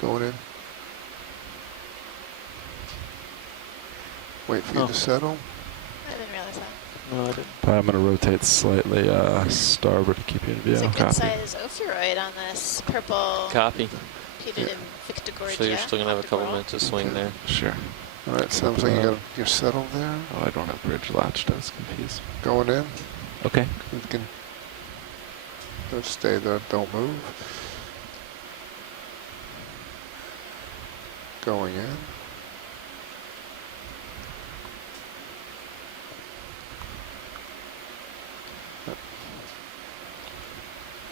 Going in. Wait for you to settle. I didn't realize that. No, I didn't. I'm going to rotate slightly starboard to keep you in view. It's a good Copy. size ophiuroid on this purple Copy. putative Victorgorgia. So you're still going to have a couple minutes of swing there. Sure. All right, sounds like you're settled there. Oh, I don't have bridge latched. I was confused. Going in. Okay. You can just stay there, don't move. Going in.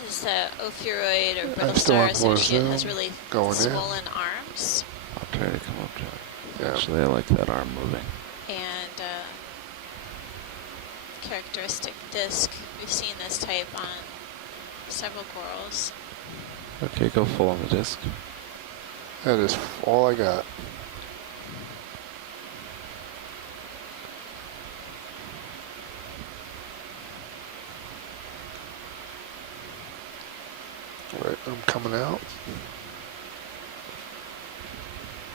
This ophiuroid or brittle still star on more associate zoom. has really Going in. swollen arms. I'll try to come up to it. Yeah. Actually, I like that arm moving. And characteristic disc. We've seen this type on several corals. Okay, go full on the disc. That is all I got. All right, I'm coming out.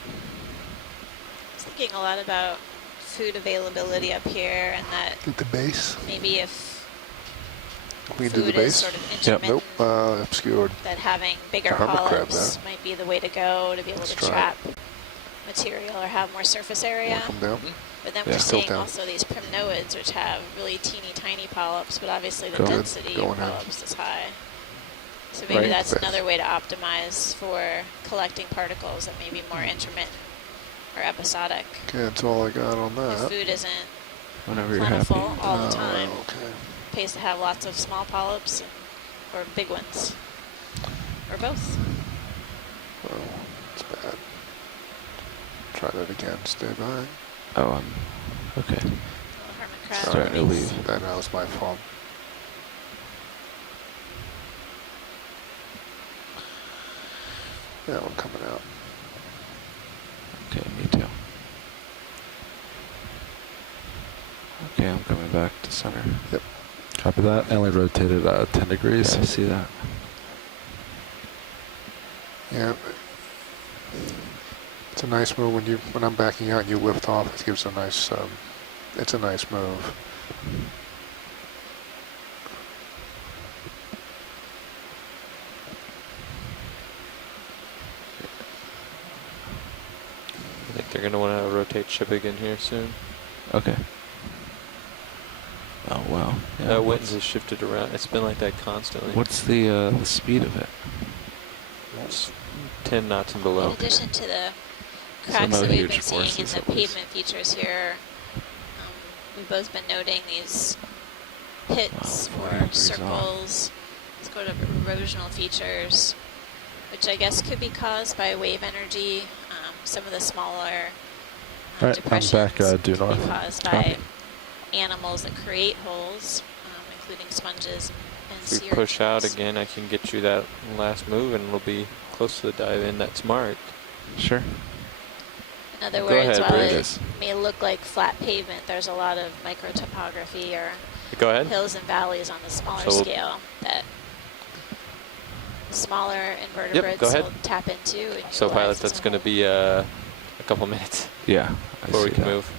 I was thinking a lot about food availability up here, and that Get the base. maybe if We can do the food is base. sort of Yep. intermittent, Nope, obscured. that having bigger Hermit crab polyps there. might be the way to go to be able Let's to try it. trap material or have more surface area. Come down. But then Yeah. we're Tilt seeing down. also these primnoids, which have really teeny tiny polyps, but obviously the Go ahead. density Going of in. polyps is high. So maybe Right. that's Base. another way to optimize for collecting particles that may be more intermittent or episodic. Okay, that's all I got on If that. food isn't Whenever you're plentiful happy. all the time, Okay. pays to have lots of small polyps or big ones, or both. Oh, it's bad. Try that again. Stay behind. Oh, okay. Little hermit crab Starting to underneath. leave. That was my fault. Yeah, I'm coming out. Okay, me too. Okay, I'm coming back to center. Yep. Copy that. I only rotated 10 degrees. Yeah. I see that. Yeah. It's a nice move when I'm backing out and you lift off. It gives a nice. It's a nice move. I think they're going to want to rotate ship again here soon. Okay. Oh, wow. Yeah, That what's, winds has shifted around. It's been like that constantly. what's the speed of it? It's 10 knots and In below. addition to the So cracks no that we've huge been seeing in forces the at least. pavement features here, we've both been noting these pits Wow, or 40 degrees circles, sort of erosional features, which I guess could be caused by wave energy. Some of the smaller All right, I'm depressions back, due could be north. caused Copy. by animals that create holes, including sponges and sea If we push out urchins. again, I can get you that last move and we'll be close to the dive in that's marked. Sure. In other Go words, ahead, while Bridges. it may look like flat pavement, there's a lot of microtopography or Go ahead. hills and valleys on the smaller So we'll- scale that smaller invertebrates go ahead. will tap into. And So utilize pilot, as that's a going to whole. be a couple minutes Yeah, I before we see can that. move.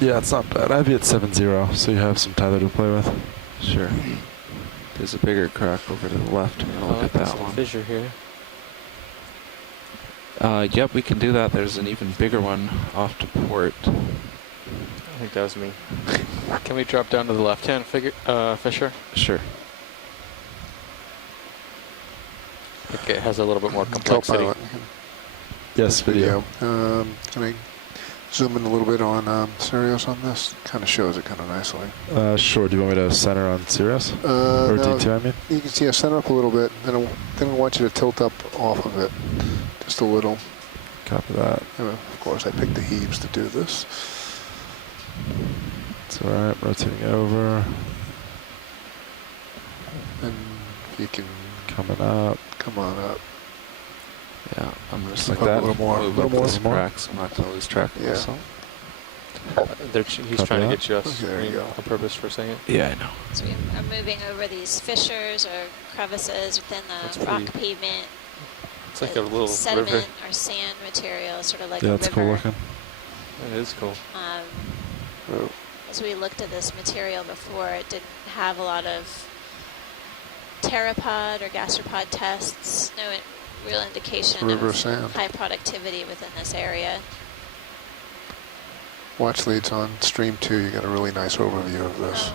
Yeah, it's not bad. I've hit 7-0, so you have some tether to play with. Sure. There's a bigger crack over to the left. I'm gonna look at that one. Fissure here. Yep, we can do that. There's an even bigger one off to port. I think that was me. Can we drop down to the left-hand fissure? Sure. I think it has a little bit more complexity. Co-pilot. Yes, video. Can I zoom in a little bit on Sirius on this? Kind of shows it kind of nicely. Sure. Do you want me to center on Sirius? Or No, D2, I mean? you can see I center up a little bit, then I want you to tilt up off of it, just a little. Copy that. And of course, I picked the heaves to do this. It's alright. Rotating over. And you can Coming up. come on up. Yeah, I'm just Slip like up that. a little more, Move a up little those more. cracks. I'm not going to lose track of Yeah. myself. He's Copy trying to that. get you us Okay, there you go. on purpose for a second. Yeah, I know. So we are moving over these fissures or crevices within That's the rock pretty- pavement. It's like a little sediment river. or sand material, sort of like Yeah, a it's river. cool looking. It is cool. Oh, As we looked at this material before, it didn't have a lot of pteropod or gastropod tests. No real indication river of sand. high productivity within this area. Watch leads on stream 2. You got a really nice overview of this.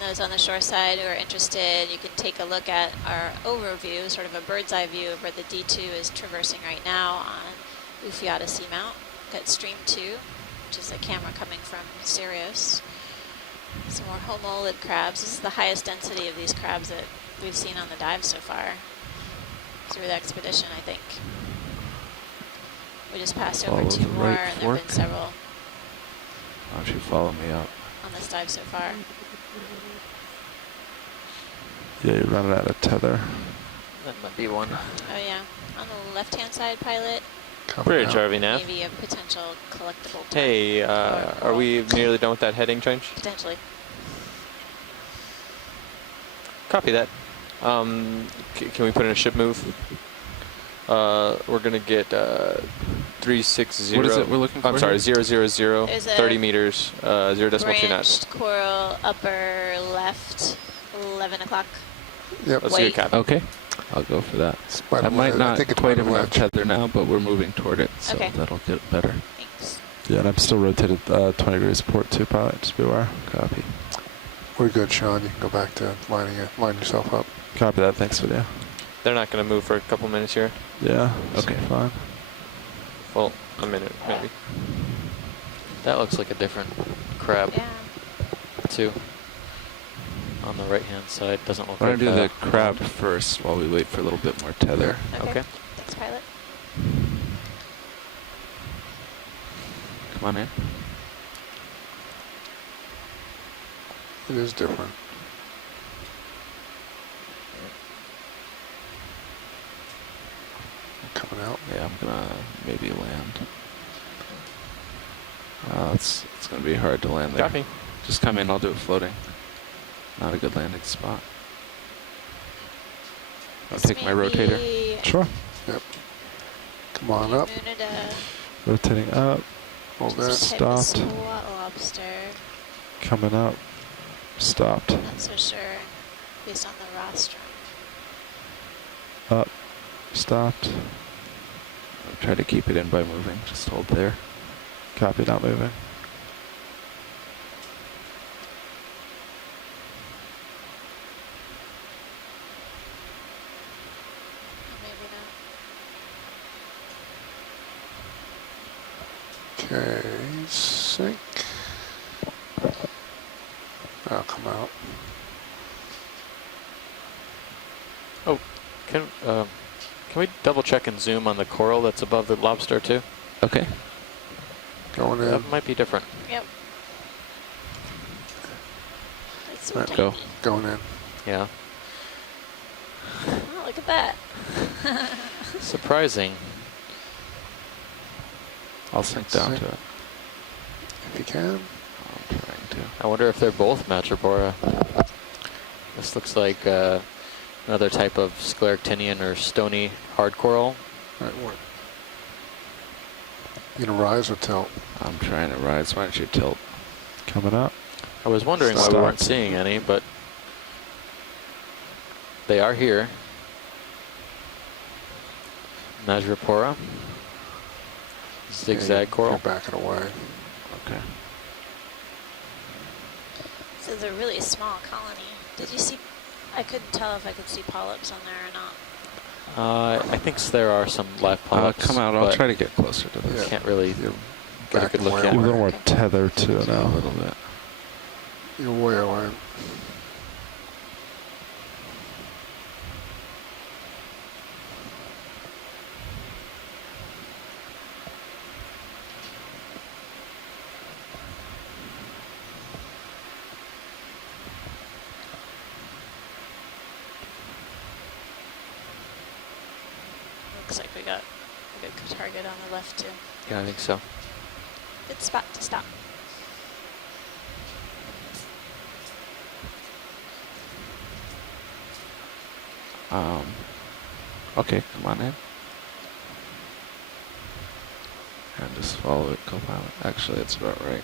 And those on the shore side who are interested, you can take a look at our overview, sort of a bird's eye view of where the D2 is traversing right now on Okeanos Seamount. Got stream 2, which is a camera coming from Sirius. Some more homolid crabs. This is the highest density of these crabs that we've seen on the dive so far through the expedition, I think. We just passed over Follow 2 the more, right and there have been fork. several Why don't you follow me up? on this dive so far. Yeah, you're running out of tether. That might be one. Oh yeah, on the left-hand side, pilot, Coming Bridge, out. RV nav. maybe a potential collectible. Hey, are we nearly done with that heading change? Potentially. Copy that. Can we put in a ship move? We're gonna get 360. What is it we're looking I'm for sorry, here? 000, There's a 30 meters, 0.2 knots. Branched coral upper left, 11 o'clock. Yep. Let's get a Wait. copy. Okay, I'll go for that. It's by I the might ledge. not think it's quite by have the enough ledge. tether now, but we're moving toward it, so Okay. that'll get better. Thanks. Yeah, and I'm still rotated 20 degrees port too, pilot. Just be aware. Copy. We're good, Sean. You can go back to line yourself up. Copy that. Thanks, video. They're not gonna move for a couple minutes here. Yeah. Okay. Fine. Well, a minute maybe. That looks like a different crab Yeah. too. On the right hand side, doesn't look Why like don't I do the that. crab first while we wait for a little bit more tether? Okay. Thanks, pilot. Come on in. It is different. Coming out. Yeah, I'm gonna maybe land. It's gonna be hard to land there. Copy. Just come in. I'll do it floating. Not a good landing spot. I'll This take my may rotator. be Sure. Yep. Come on up. Munida Rotating up. Hold that. type of Stopped. swat lobster. Coming up. Stopped. Not so sure based on the rostrum. Up. Stopped. I'll try to keep it in by moving. Just hold there. Copy, not moving. Or maybe not. Okay. Sink. I'll come out. Can we double check and zoom on the coral that's above the lobster too? Okay. Going in. That might be different. Yep. It's so Let's go. tiny. Going in. Yeah. Oh, look at that. Surprising. I'll sink down to it. If you can. I'm trying to. I wonder if they're both Madrepora. This looks like another type of scleractinian or stony hard coral. Right, what? You gonna rise or tilt? I'm trying to rise. Why don't you tilt? Coming up. I was wondering why we Stop. weren't seeing any, but they are here. Madrepora. Zigzag coral. You're backing away. Okay. This is a really small colony. Did you see? I couldn't tell if I could see polyps on there or not. I think there are some live polyps. Come out. I'll but try to get closer to this. Yeah. Can't really You're get a backing good look way at. Give a away. little more tether to it now. A little bit. You're way away. Looks like we got a good target on the left too. Yeah, I think so. Good spot to stop. Okay, come on in. And just follow it, co-pilot. Actually, that's about right.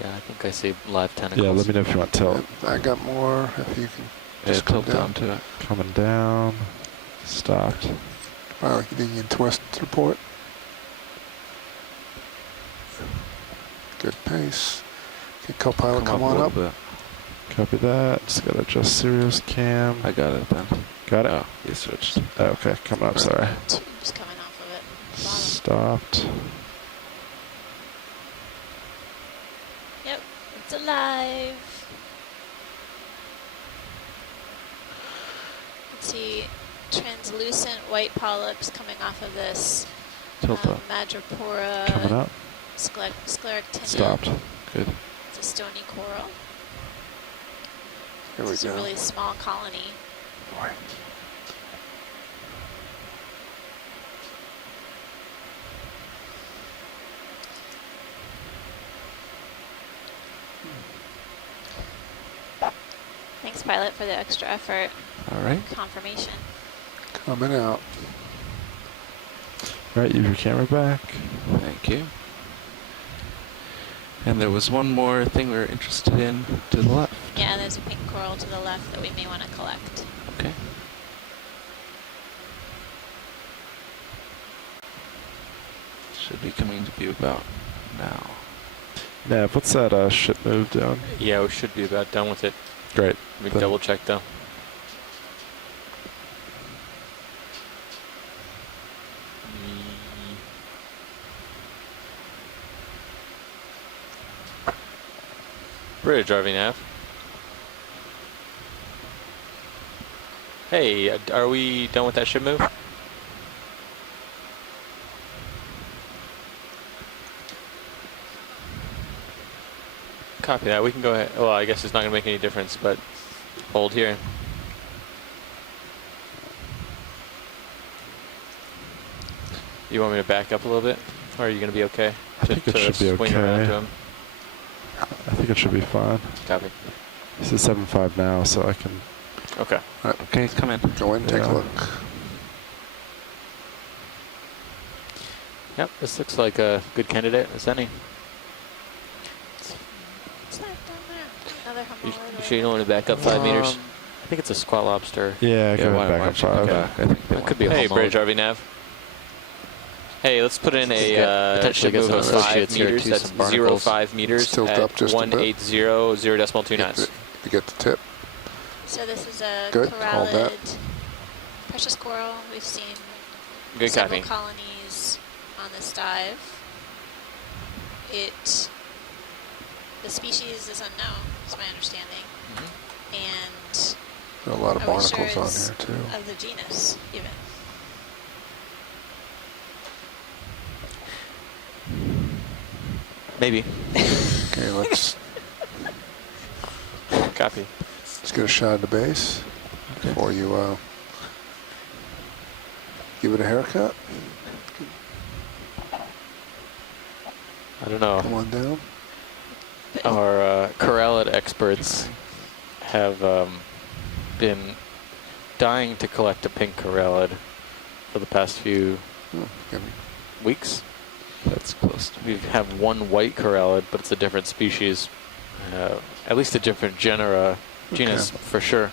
Yeah, I think I see live tentacles. Yeah, let me know if you want tilt. I got more. If you can just Tilt come down to it. Coming down. Stopped. Wow, getting in twist report. Good pace. Okay, co-pilot, come on a up. little bit. Copy that. Just gotta adjust Sirius cam. I got it then. Got it? Oh, you switched. Oh, okay, coming up, sorry. Tubes coming off of it. Bottom. Stopped. Yep, it's alive. You can see translucent white polyps coming off of this Tilt up. madrepora Coming up. scleractinia. Stopped. Good. It's a stony coral. Here we It's go. a really small colony. Boy. Thanks, pilot, for the extra effort. All right. Confirmation. Coming out. All right, use your camera back. Thank you. And there was one more thing we were interested in to the left. Yeah, there's a pink coral to the left that we may want to collect. Okay. Should be coming to view about now. Nav, what's that ship move doing? Yeah, we should be about done with it. Great. Let me Then- double check though. Bridge, RV nav. Hey, are we done with that ship move? Copy that. We can go ahead. Well, I guess it's not going to make any difference, but hold here. You want me to back up a little bit? Or are you going to be okay? I think it should be swing around to okay. him? I think it should be fine. Copy. This is 7.5 now, so I can. Okay. Okay, come in. Go in, take a Yeah. look. Yep, this looks like a good candidate as any. What's that down there? Another You humanoid. sure you don't want to back up 5 meters? I think it's a squat lobster. Yeah, go why- ahead back why up don't you 5. back? I think they That want could be a that. Hey, Bridge RV Nav. Hey, let's put in a Potentially get ship some move of 5 associates here meters. too, That's some barnacles. 0.5 meters Tilt at up just a bit. 180 0.2 knots. You get the tip. So this is a Good, called that. corallid precious coral. We've seen Good several copy. colonies on this dive. The species is unknown, is my understanding, Mhm. and There are a lot of are we sure barnacles on it's here too. of the genus even. Maybe. Okay, let's Copy. get a shot of the base before you give it a haircut. I don't know. Come on down. Our corallid experts have been dying to collect a pink corallid for the past few Give me- weeks. That's close to We have one white corallid, but it's a different species. At least a different genus for sure.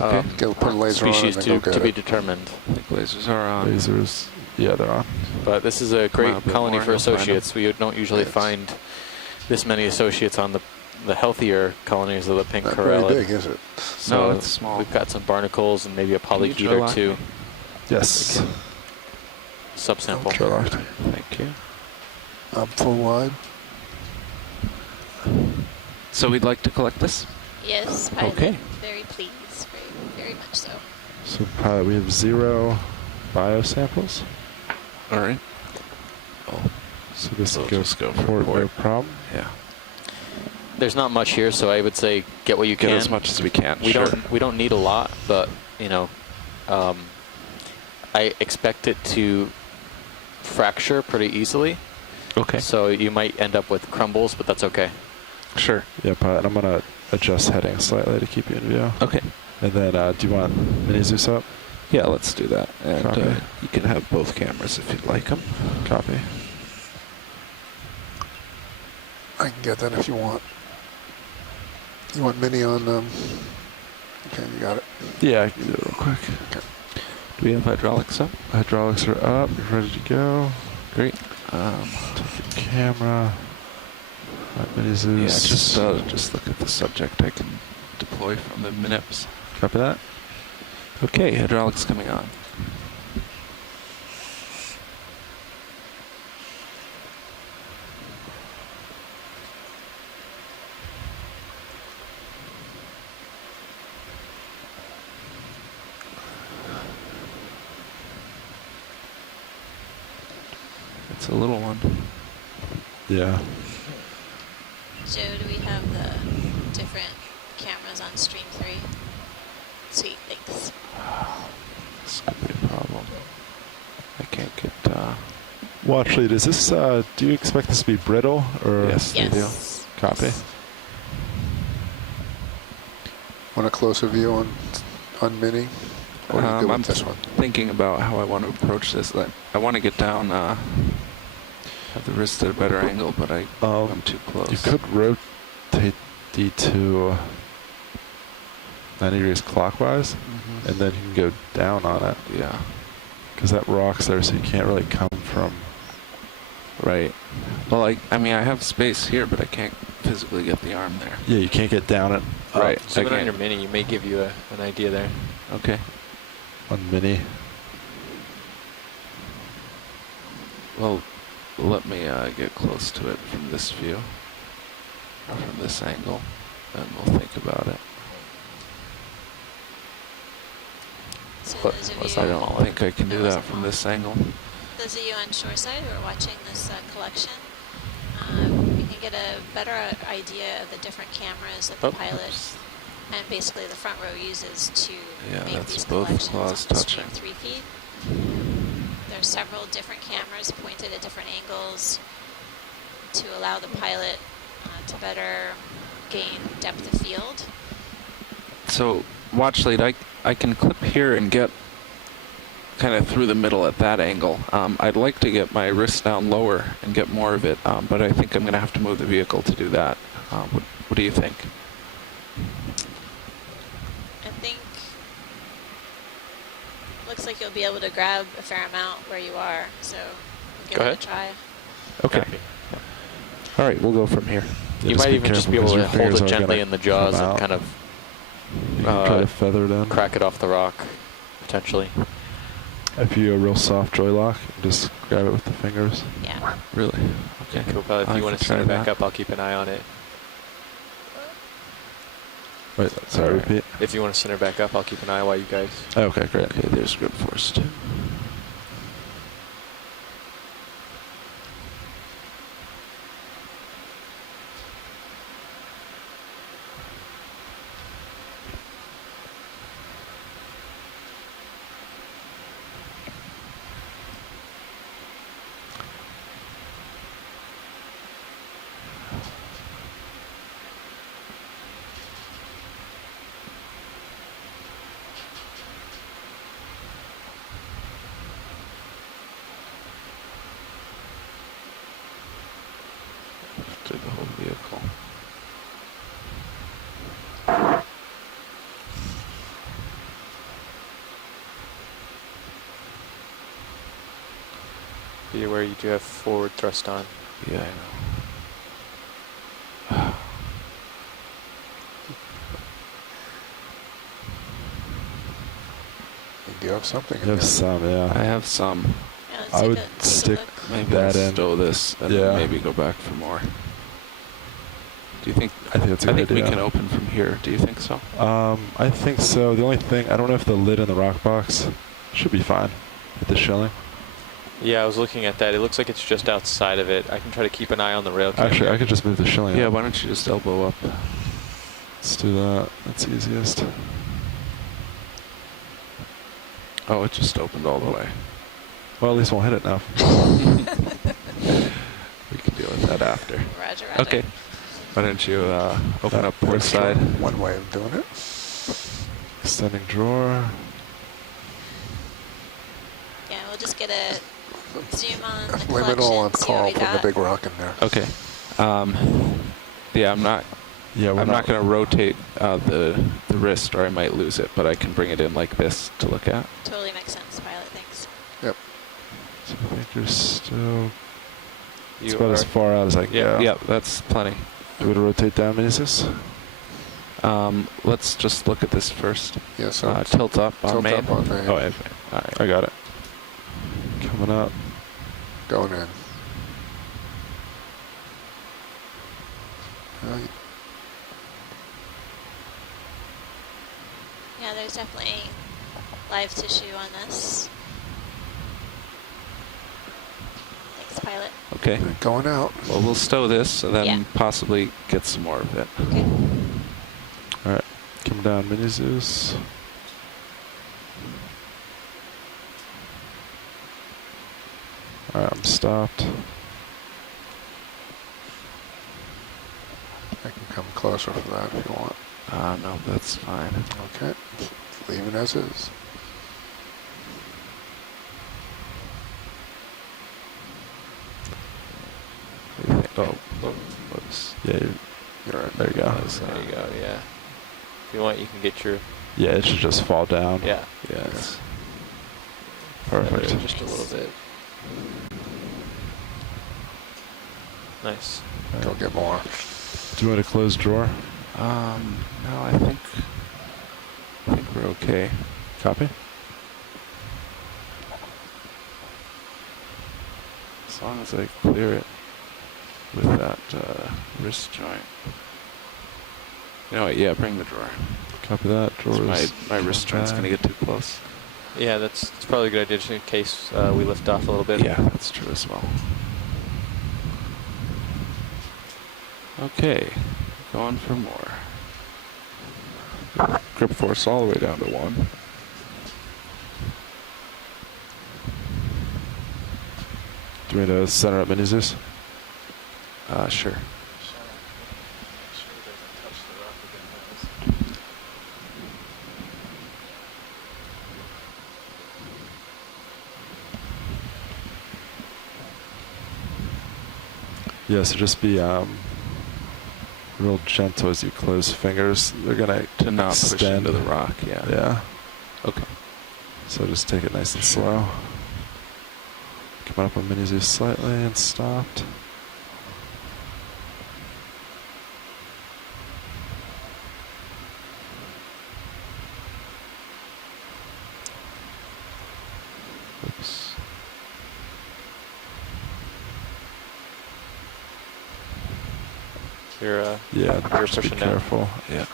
Okay. Put a laser on Species it and go to get be it. determined. I think lasers are on. Lasers. Yeah, they're on. But this is a Come out great a bit colony more, for you'll find 'em. associates. We don't usually Yes. find this many associates on the healthier colonies of the pink Not very corallid. big, is it? So No, it's small. We've got some barnacles and maybe a Can you polychaete drill or out? two Yes. subsample. Okay. Drill out. Thank you. Full wide. So we'd like to collect this? Yes, pilot. Okay. Very pleased, very much so. So pilot, we have 0 biosamples. All right. So this We'll goes just go for forward, no port. problem. Yeah. There's not much here, so I would say get what you Get can. as much as we can. We sure. don't need a lot, but you know, I expect it to fracture pretty easily. Okay. So you might end up with crumbles, but that's okay. Sure. Yeah, pilot, I'm going to adjust heading slightly to keep you in view. Okay. And then, do you want mini Zeus up? Yeah, let's do that. And Copy. you can have both cameras if you'd like them. Copy. I can get that if you want. You want mini on, okay, you got it. Yeah, I can do it real quick. Do we have hydraulics up? Hydraulics are up. You're ready to go. Great. Take your camera. Mini Yeah, Zeus. just look at the subject I can deploy from the MNIPS. Copy that. Okay, hydraulics coming on. It's a little one. Yeah. Joe, do we have the different cameras on stream 3? Sweet, thanks. This could be a problem. I can't get. Well, actually, does this? Do you expect this to be brittle or? Yes, they do. Yes. Copy. Yes. Want a closer view on mini? Or are you good I'm with this one? thinking about how I want to approach this. I want to get down, have the wrist at a better angle, but I'm too close. You could rotate D2 90 degrees clockwise, Mhm. and then you can go down on it Yeah, because that rock's there, so you can't really come from. right. Well, I mean, I have space here, but I can't physically get the arm there. Yeah, you can't get down it. Right. Zoom in on can't- your mini, you may give you an idea there. Okay. On mini. Well, let me get close to it from this view, or from this angle, and we'll think about it. So But- those of plus you, I don't think I can do That that wasn't from long. this angle. those of you on shoreside who are watching this collection, you can get a better idea of the different cameras that the Oh, pilot oops. and basically the front row uses to Yeah, make that's these both collections claws on the Stream touching. 3 feed. There's several different cameras pointed at different angles to allow the pilot to better gain depth of field. So, watch lead, I can clip here and get kind of through the middle at that angle. I'd like to get my wrist down lower and get more of it, but I think I'm going to have to move the vehicle to do that. What do you think? I think looks like you'll be able to grab a fair amount where you are, so we'll give Go it ahead. a try. Okay. Copy. All right, we'll go from here. Yeah, You just might even just be able careful to 'cause your hold fingers it are gently gonna in the jaws come and out. kind of You can try to feather it in. crack it off the rock, potentially. If you do a real soft joy lock, just grab it with the fingers. Yeah. Really? Okay. Cool. If I you want can to center try back that. up, I'll keep an eye on it. Wait, sorry, Alright. repeat. If you want to center back up, I'll keep an eye while you guys. Okay, great. Okay, there's grip force too. Through the whole vehicle. Be aware you do have forward thrust on. Yeah, I know. You do have something in You have there. some, I yeah. have some. Yeah, let's I take would a, take a stick look. Maybe that I'll in. stow this and Yeah. then maybe go back for more. Do you think? I think that's a I good think we idea. can open from here. Do you think so? I think so. The only thing, I don't know if the lid in the rock box should be fine with the shilling. Yeah, I was looking at that. It looks like it's just outside of it. I can try to keep an eye on the rail camera. Actually, I could just move the shilling Yeah. up. Why don't you just elbow up? Let's do that. That's easiest. Oh, it just opened all the way. Well, at least we'll hit it now. We can deal with that after. Roger, roger. Okay. Why don't you open That up port works. side? One way of doing it. Extending drawer. just get a zoom on the Liminal on collection, see what Carl we putting the got. big rock in there. Okay. Yeah, I'm not. Yeah, I'm not going to rotate the wrist, or I might lose it. But I can bring it in like this to look at. Totally makes sense, pilot. Thanks. Yep. So I think you're still. It's You about are, as far out as I can Yeah, go. yeah, that's plenty. Do we rotate down, Meneses? Let's just look at this first. Yeah, so Tilt up on tilt main. up on main. Oh, all right. I got it. Coming up. Going in. Yeah, there's definitely live tissue on this. Thanks, pilot. Okay. Going out. Well, we'll stow this and then Yeah. possibly get some more of it. Okay. All right. Come down, Meneses. All right, I'm stopped. I can come closer for that if you want. No, that's fine. Okay. Leave it as is. What do you think? Oh, whoops. Yeah, You're right. there you go. there you go, yeah. If you want, you can get your, Yeah, it should just fall down. yeah. Yeah, it's Perfect. feather just a little bit. Nice. Go get more. Do you want a closed drawer? no, I think we're okay. Copy. As long as I clear it with that wrist joint. You know what? Yeah, bring the drawer. Copy that. 'Cause Drawers. my wrist joint's gonna get too close. Yeah, it's probably a good idea just in case we lift off a little bit. Yeah, that's true as well. Okay, going for more. Grip force all the way down to 1. Do you want me to center up Meneses? Sure. Yeah, so just be real gentle as you close fingers. They're gonna To not push extend into the rock, yeah. Yeah. Okay. So just take it nice and slow. Coming up on Meneses slightly and stopped. Oops. You're, Yeah, You're just be pushing down. careful. Yeah.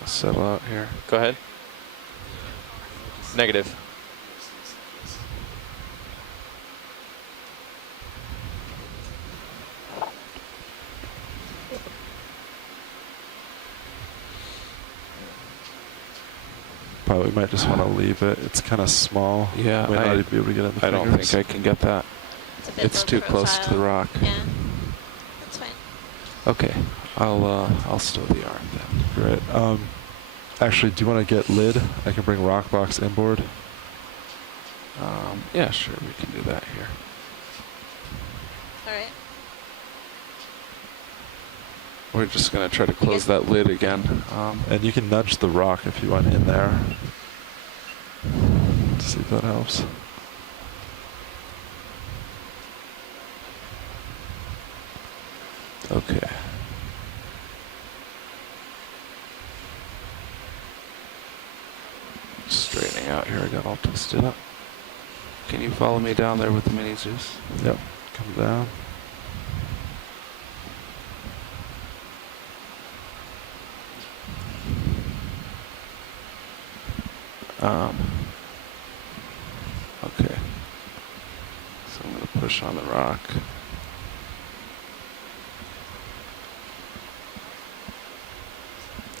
Just settle out here. go ahead. Negative. Probably might just want to leave it. It's kind of small. Yeah, Might not even be able to get in the I don't fingers. think I can get that. It's a bit It's low too close to the profile. rock. Yeah, that's fine. Okay, I'll stow the arm then. Great. Actually, do you want to get lid? I can bring rock box inboard. Yeah, sure, we can do that here. All right. We're just gonna try to close that lid again. And you can nudge the rock if you want in there. To see if that helps. Okay. Straightening out here, I got all twisted up. Can you follow me down there with the mini Zeus? Yep. Come down. Okay. So I'm going to push on the rock.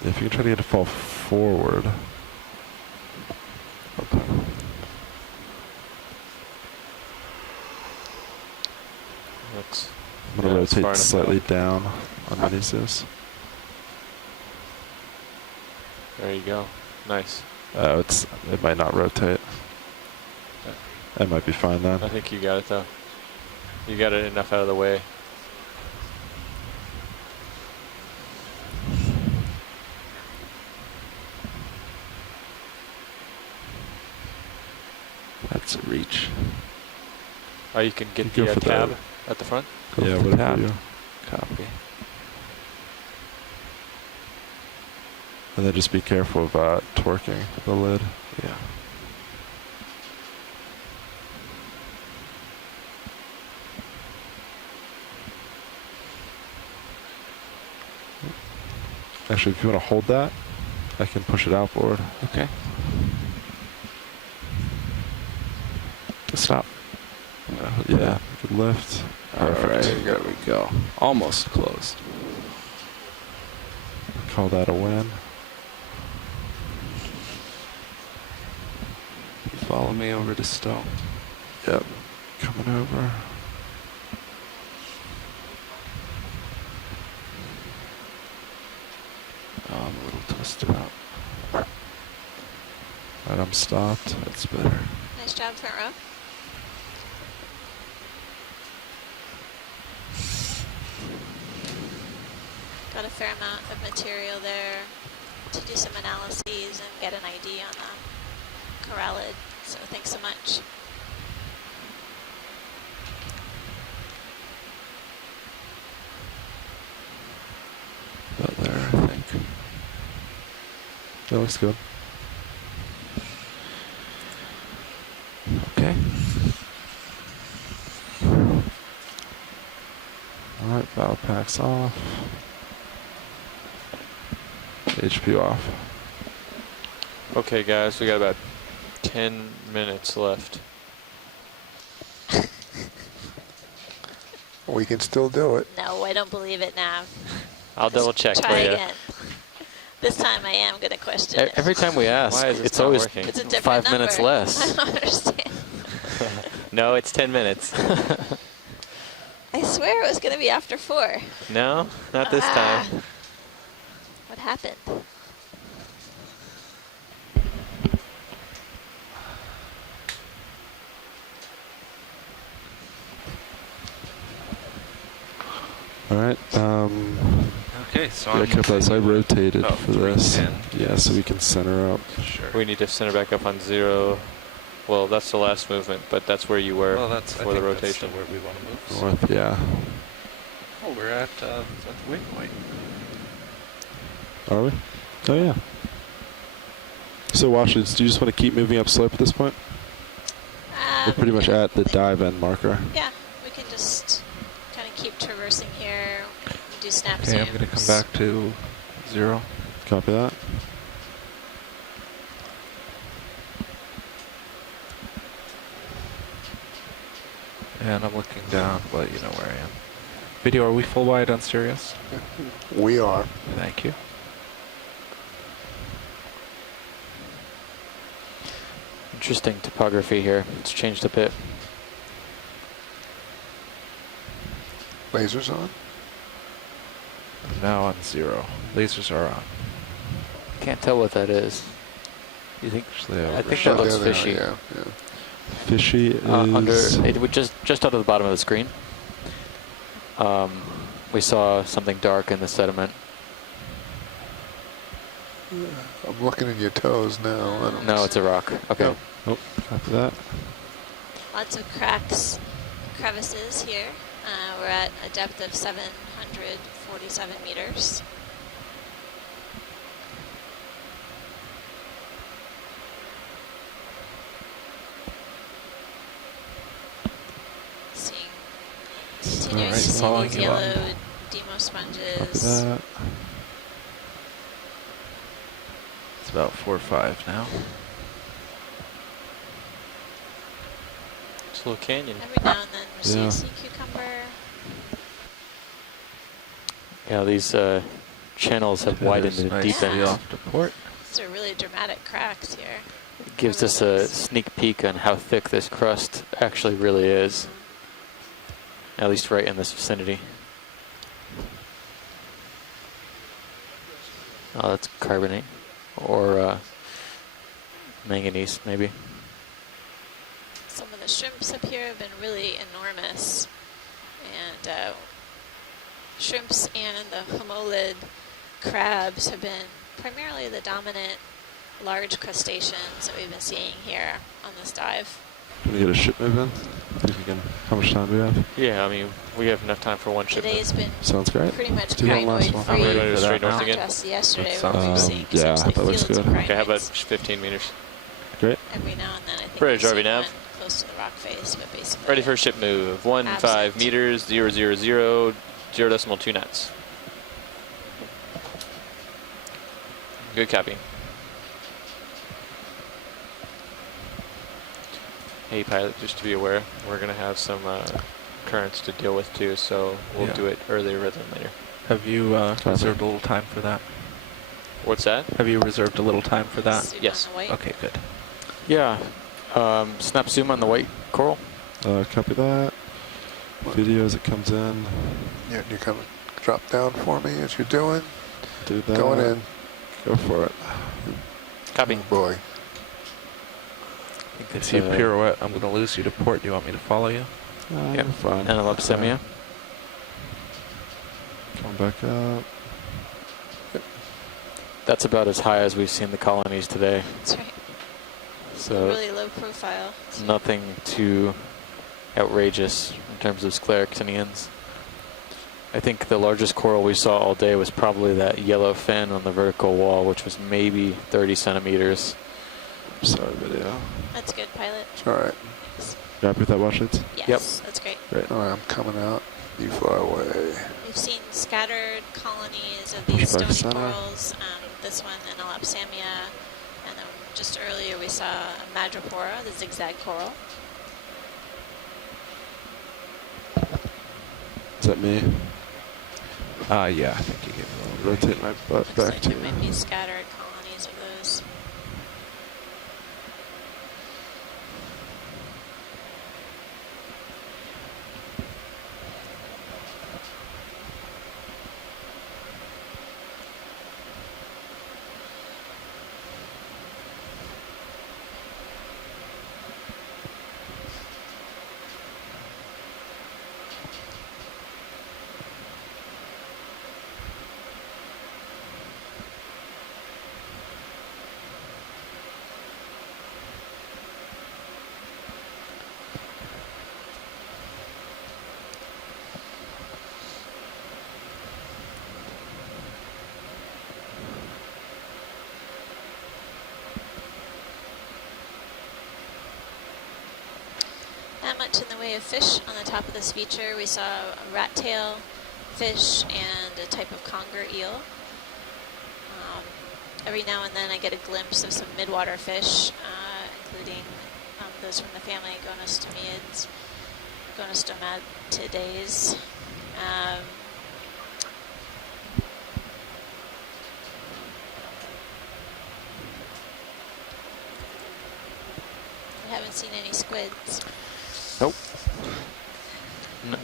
If you can try to get it to fall forward. Okay. Looks. I'm going to Yeah, it's far rotate enough slightly out. down on Meneses. There you go. Nice. It might not rotate. It might be fine then. I think you got it though. You got it enough out of the way. That's a reach. Oh, you can get You the go for tab the- at the front? Go Yeah, for the whatever tab. you. Copy. And then just be careful about torquing the lid. Yeah. Actually, if you want to hold that, I can push it outboard. Okay. Stop. Yeah, good lift. All right. Perfect. There we go. Almost closed. Call that a win. Follow me over to Stowe. Yep. Coming over. Oh, I'm a little twisted out. Right, I'm stopped. That's better. Nice job, front row. Got a fair amount of material there to do some analyses and get an ID on the corrallid. So thanks so much. About there, I think. That looks good. Okay. Alright, valve packs off. HP off. Okay, guys, we got about 10 minutes left. We can still do it. No, I don't believe it now. I'll double check for Try you. again. This time I am going to question it. Every time we ask, Why is this it's not always working? It's a different 5 minutes number. less. I don't understand. No, it's 10 minutes. I swear it was going to be after 4. No, not this Ah. time. What happened? Alright, Okay, so yeah, I'm Kipaz, I rotated about for this. 310. Yeah, so we can center up. Sure. We need to center back up on 0. Well, that's the last movement, but that's where you were Well, that's I for the think that's rotation. still where we want to move. So- North, yeah. Oh, we're at the waypoint. Are we? Oh, yeah. So, Washington, do you just want to keep moving up slope at this point? We're pretty much at the dive end marker. Yeah, we can just kind of keep traversing here, do snap Okay, I'm going to come back to 0. Copy that. And I'm looking down, but you know where I am. Video, are we full wide on Sirius? We are. Thank you. Interesting topography here. It's changed a bit. Lasers on. I'm now on 0. Lasers are on. Can't tell what that is. You think? Actually, I think Yeah, that looks there they are, fishy. Yeah, yeah. Fishy is... Under it would just out of the bottom of the screen. We saw something dark in the sediment. I'm looking at your toes now. I don't No, it's a rock. Okay. Nope. Oh, copy that. Lots of cracks, crevices here. We're at a depth of 747 meters. Seeing, continuing Alright, to see following these you yellow up. demo Copy sponges. that. It's about 4 or 5 now. It's a little canyon. Every now and then we see Yeah. a sea cucumber. Yeah, these channels have widened There's and nice deepened. view off to port. These are really dramatic cracks here. It gives us a sneak peek on how thick this crust actually really is. At least right in this vicinity. Oh, that's carbonate. or manganese, maybe. Some of the shrimps up here have been really enormous. And shrimps and the homolid crabs have been primarily the dominant large crustaceans that we've been seeing here on this dive. Can we get a ship move in? If you can, how much time do we have? Yeah, I mean, we have enough time for one ship. Today's been Sounds great. pretty much Do you want last crinoid one? free. I'm ready to For straight that north now. again. Contrast to yesterday That where we were sounds- seeing yeah, essentially that looks fields of good. Okay, how about crinoids. 15 meters? Great. Every now and then I think Bridge, we've RV seen nav. one close to the rock face, but basically Ready for ship move. 15 Absent. meters, 000, 0.2 knots. Good copy. Hey pilot, just to be aware, we're going to have some currents to deal with too, so we'll Yeah. do it earlier rather than later. Have you reserved a little time for that? What's that? Have you reserved a little time for that? zoom Yes. on the white. Okay, good. Yeah. Snap zoom on the white coral. Copy that. Video as it comes in. Yeah, you kind of drop down for me as you're doing. Do that. Going in. Go for it. Copy. Oh boy. I think If you pirouette, I'm going to lose you to port. Do you want me to follow you? Yep. You're fine. And a Semia. Come back up. That's about as high as we've seen the colonies today. That's right. So Really low profile. nothing too outrageous in terms of scleractinians. I think the largest coral we saw all day was probably that yellow fin on the vertical wall, which was maybe 30 centimeters. Sorry, video. That's good, pilot. It's all right. Thanks. You happy with that watch lights? Yes, that's great. Great. All right, I'm coming out. You fly away. We've seen scattered colonies of Push these back stony center. corals. This one in Elapsamia, and then just earlier we saw a Madrepora, the zigzag coral. Is that me? Yeah, I think you gave me a little Rotate my butt Looks back like to there you. might be scattered colonies of those. Not much in the way of fish on the top of this feature. We saw a rat tail fish and a type of conger eel. Every now and then I get a glimpse of some midwater fish, including those from the family Gonostomiids, Gonostomatidaes. I haven't seen any squids. Nope.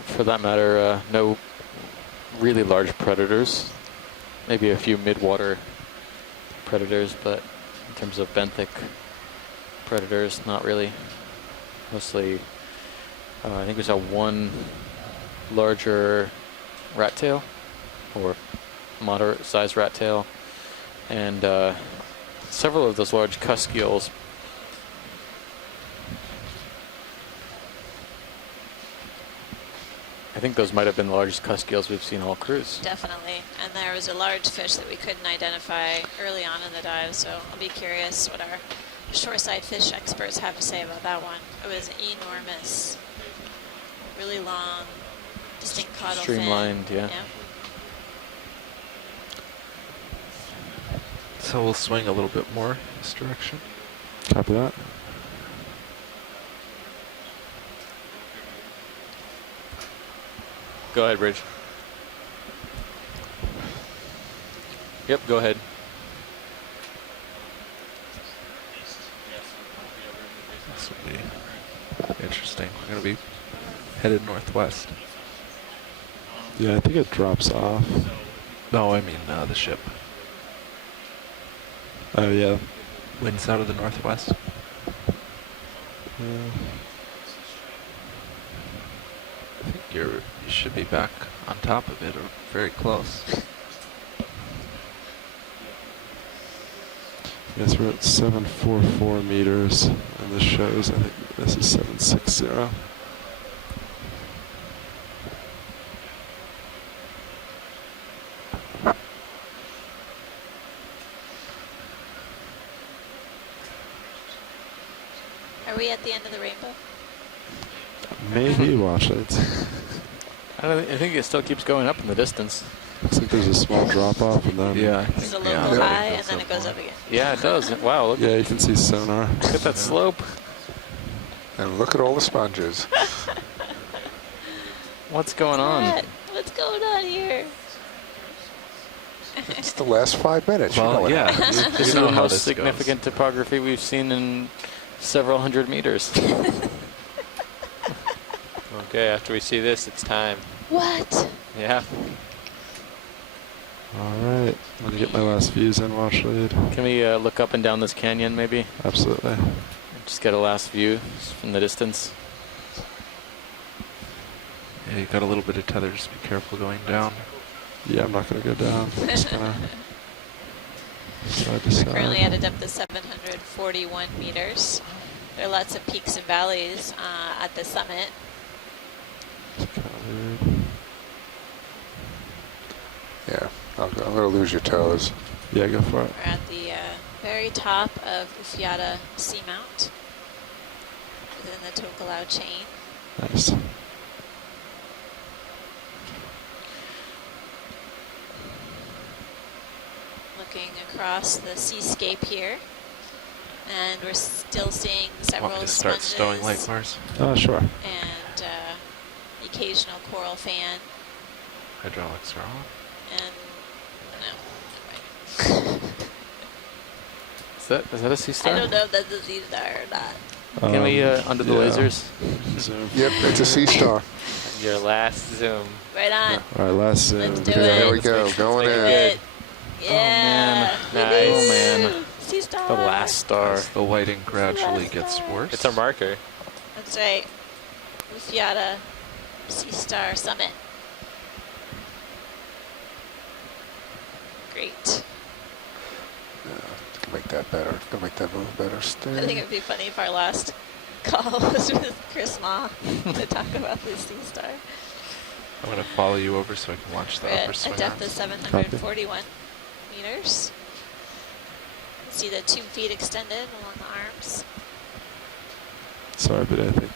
For that matter, no really large predators. Maybe a few midwater predators, but in terms of benthic predators, not really. Mostly, I think we saw one larger rat tail, or moderate sized rat tail, and several of those large cusk-eels. I think those might have been the largest cusk-eels we've seen all cruise. Definitely. And there was a large fish that we couldn't identify early on in the dive, so I'll be curious what our shoreside fish experts have to say about that one. It was enormous. Really long, distinct caudal fin. Streamlined, yeah. So we'll swing a little bit more this direction. Copy that. Go ahead, Bridge. Yep, go ahead. This will be interesting. We're going to be headed northwest. Yeah, I think it drops off. No, I mean the ship. Oh yeah. Winds out of the northwest. I think you should be back on top of it or very close. Yes, we're at 744 meters, and this shows, I think this is 760. Are we at the end of the rainbow? Maybe watch it. I think it still keeps going up in the distance. Looks like there's a small drop off, and then Yeah, I It's think a local high, and then it goes up again. Yeah, it does. Wow, look, yeah, you can see sonar. look at that slope. And look at all the sponges. What's going on? What? What's going on here? It's the last 5 minutes. Well, you know what yeah. happens. This You is know the how most this significant topography we've seen in several hundred meters. Okay, after we see this, it's time. What? Yeah. All right, I'm gonna get my last views in watch lead. Can we look up and down this canyon maybe? Absolutely. Just get a last view from the distance. Yeah, you got a little bit of tether. Just be careful going down. Yeah, I'm not gonna go down. I'm just gonna side to side. Currently at a depth of 741 meters. There are lots of peaks and valleys at the summit. It's kind of weird. Yeah, I'm going to lose your toes. Yeah, go for it. We're at the very top of Ufiata Seamount within the Tokelau chain. Nice. Looking across the seascape here, and we're still seeing several Want me to start sponges stowing light bars? Oh, sure. and occasional coral fan, Hydraulics are on. and no, never mind. Is that a sea star? I don't know if that's a sea star or not. Can we under the yeah. lasers? Zoom. Yep, it's a sea star. Your last zoom. Right on. All right, last zoom. Let's do Okay. it. There we go, going Do in. it. Yeah. Nice. Oh, man. Sea star. The last star. As the lighting gradually Last gets star. worse. It's our marker. That's right. Ufiata Sea Star Summit. Great. Can make that better. Can make that move better. I think it would be funny if our last call was with Chris Ma to talk about the Sea Star. I'm going to follow you over so I can watch the We're upper at swing a depth of arms. 741 meters. See the tube feet extended along the arms. Sorry, but I think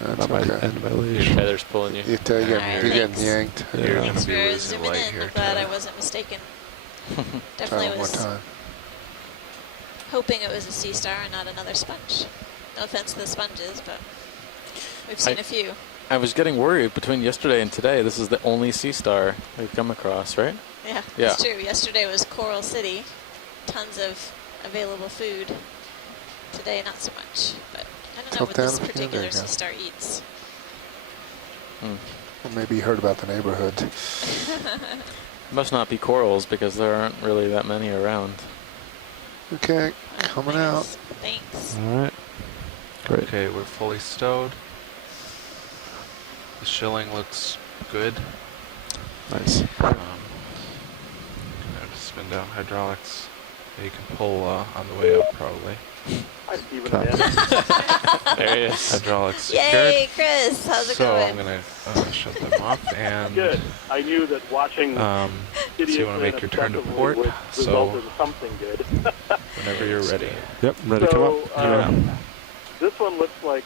That's that might okay. end my Your leash. tether's pulling you. You're Alright, getting thanks. yanked. Yeah. You're Thanks gonna be for losing zooming light in. here, I'm glad I Tyler. wasn't mistaken. Try Definitely one more was time. hoping it was a sea star and not another sponge. No offense to the sponges, but we've seen a few. I was getting worried between yesterday and today. This is the only sea star we've come across, right? Yeah, Yeah. it's true. Yesterday was Coral City. Tons of available food. Today, not so much. But I don't know Tilt what down this if you can. particular There you sea go. star eats. Well, maybe you heard about the neighborhood. Must not be corals because there aren't really that many around. Okay, Oh, coming out. nice. Thanks. All right. Great. Okay, we're fully stowed. The shilling looks good. Nice. I have to spin down hydraulics. You can pull on the way up probably. Hi, Stephen. Copy. Dan. There he is. Hydraulics secured. Yay, Chris! How's it So going? I'm gonna shut them off and Good. I knew that watching so you want to make your turn to obsessively port. would So result in something good. whenever you're ready. Yep, ready to come So, up. Here we go. This one looks like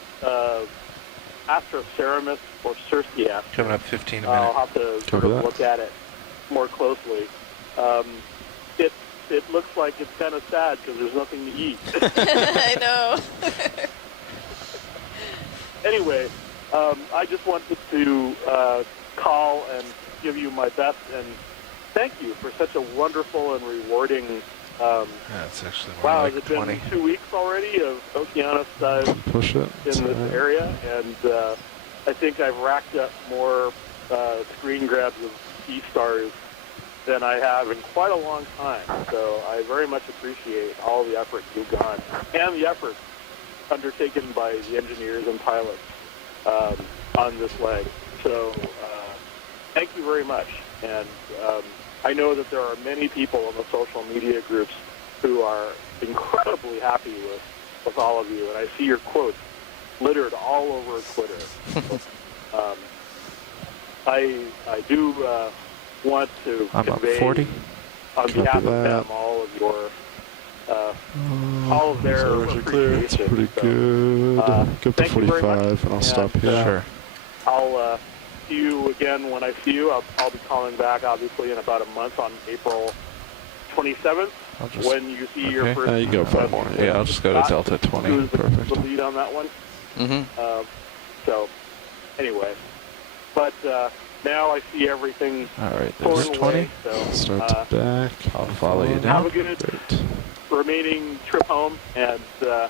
Astroceramus or Circia. Coming up 15 a I'll minute. have to sort Copy of that. look at it more closely. It looks like it's kind of sad because there's nothing to eat. I know. Anyway, I just wanted to call and give you my best and thank you for such a wonderful and rewarding. Yeah, it's actually more Wow, like has it 20. been 2 weeks already of Okeanos dive Push it. It's in all this right. area? And I think I've racked up more screen grabs of sea stars than I have in quite a long time. So I very much appreciate all the effort you've gone and the effort undertaken by the engineers and pilots on this leg. So thank you very much. And I know that there are many people in the social media groups who are incredibly happy with all of you. And I see your quotes littered all over Twitter. I do want to I'm up convey 40. on behalf of that. them all of their appreciation. It's pretty So, good. Go up to thank you very much. 45 and I'll stop here. Sure. I'll see you again when I see you. I'll be calling back, obviously, in about a month on April 27th I'll just, when you see your okay. first. You can go 5 more. yeah, I'll just go to Scott, Delta 20. who's the Perfect. lead on that one. Mm-hmm. So, anyway, but now I see everything All right, pulling there's 20. away. So, Start to back. I'll follow you have down. a good Great. remaining trip home and a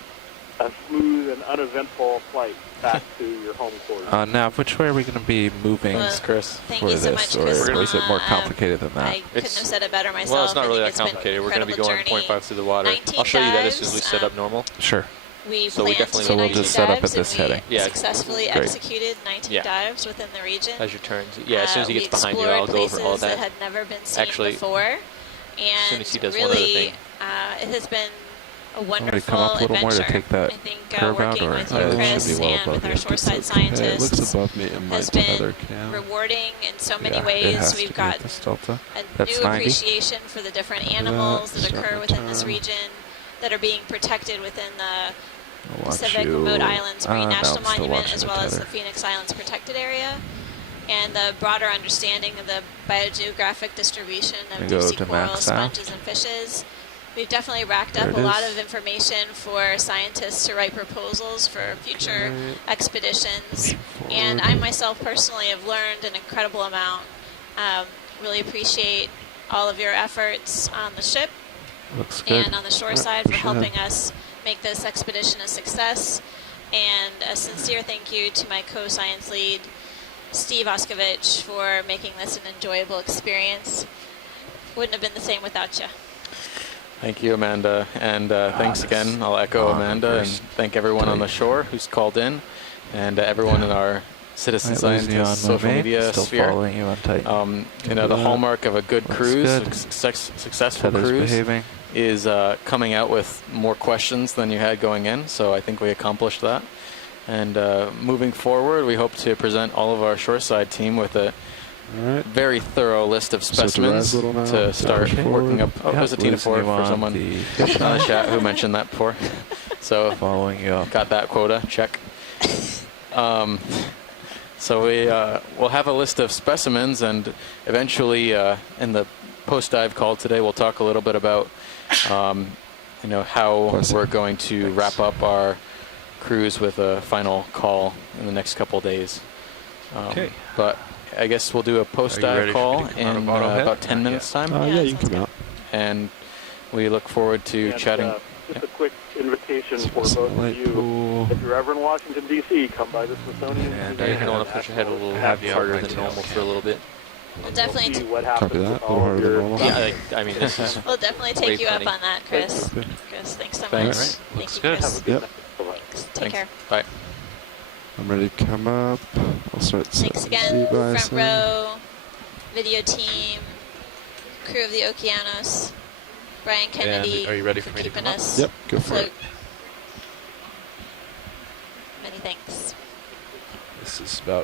smooth and uneventful flight back to your home quarters. Nav, which way are we going to be moving Well, Chris. Thank for you so this? much, Chris. Or is it more complicated than that? I couldn't have said it better myself. Well, it's not I really think that it's been complicated. We're going to be incredible going journey. 0.5 through the water. 19 I'll show you that as dives, soon as we set up normal. Sure. We So we planned definitely to So do we'll 19 just set up dives, at this and we heading. Yeah. successfully Great. executed 19 Yeah. dives within the region. As you turn. Yeah, as soon as he We gets behind you, explored I'll go over all places that that. had never been seen Actually, before. as And soon as he does one other really, thing. it has been a Want me to wonderful come up a little more to adventure. take that I think curve out, working or with it you, should Chris, be well and above with our you? shoreside It looks scientists above me in my has been tether cam. rewarding in so many Yeah, it ways. has to We've be got at this Delta. a That's new 90. appreciation for the different Look at animals that. that occur Start within this return. region that are being protected within the I'll watch Pacific you. Remote Islands Marine No, National I'm still Monument, watching as the well as tether. the Phoenix Islands Protected Area, and the broader understanding of the biogeographic distribution of We go deep-sea to corals, max out. sponges, and fishes. We've definitely racked There up it a lot is. of information for scientists to write proposals for future expeditions. And I myself personally have learned an incredible amount. Really appreciate all of your efforts on the ship Looks good. and on the shore side for helping us make this expedition a success. And a sincere thank you to my co-science lead, Steve Oskovich, for making this an enjoyable experience. Wouldn't have been the same without you. Thank you, Amanda. And thanks again. I'll echo Amanda and thank everyone on the shore who's called in and everyone in our citizen Right, losing you on scientist my social mate, media still sphere. following you on tight. You know, the hallmark of a good Looks cruise, good. successful Tether's cruise, behaving. is coming out with more questions than you had going in. So I think we accomplished that. And moving forward, we hope to present all of our shoreside team with a Alright. very thorough list of So to rise specimens a little now, to start push working up. forward. Oh, there's a Tina Losing 4 you for on someone the in the chat who mentioned that before. So following you up. got that quota, check. So we'll have a list of specimens, and eventually in the post-dive call today, we'll talk a little bit about you know, how we're going to wrap up our cruise with a final call in the next couple days. Okay. But I guess we'll do a post-dive ready for call me to come out in of autohead? about 10 minutes time, Yeah, Yeah, you sounds can come good. out. and we look forward to And, chatting. just a quick invitation for both of Light you. pool. If you're ever in Washington, D.C., come by the Smithsonian. And Museum you're going to want and to push your head a little have harder fun. than normal for a little bit. We'll definitely, See what Copy happens that. with A little all harder of than your normal. Yeah, I mean, this is we'll definitely Way take you up plenty. on that, Chris. Good. Chris, thanks so Thanks. much. Looks Thank you, good. Chris. Have a good Yep. night. Bye-bye. Take Thanks. care. Bye. I'm ready to come up. I'll start Thanks setting again, Z by front some. row, video team, crew of the Okeanos, Brian Kennedy, And are you ready for me to keeping come up? us Yep, go for afloat. it. Many thanks. This is about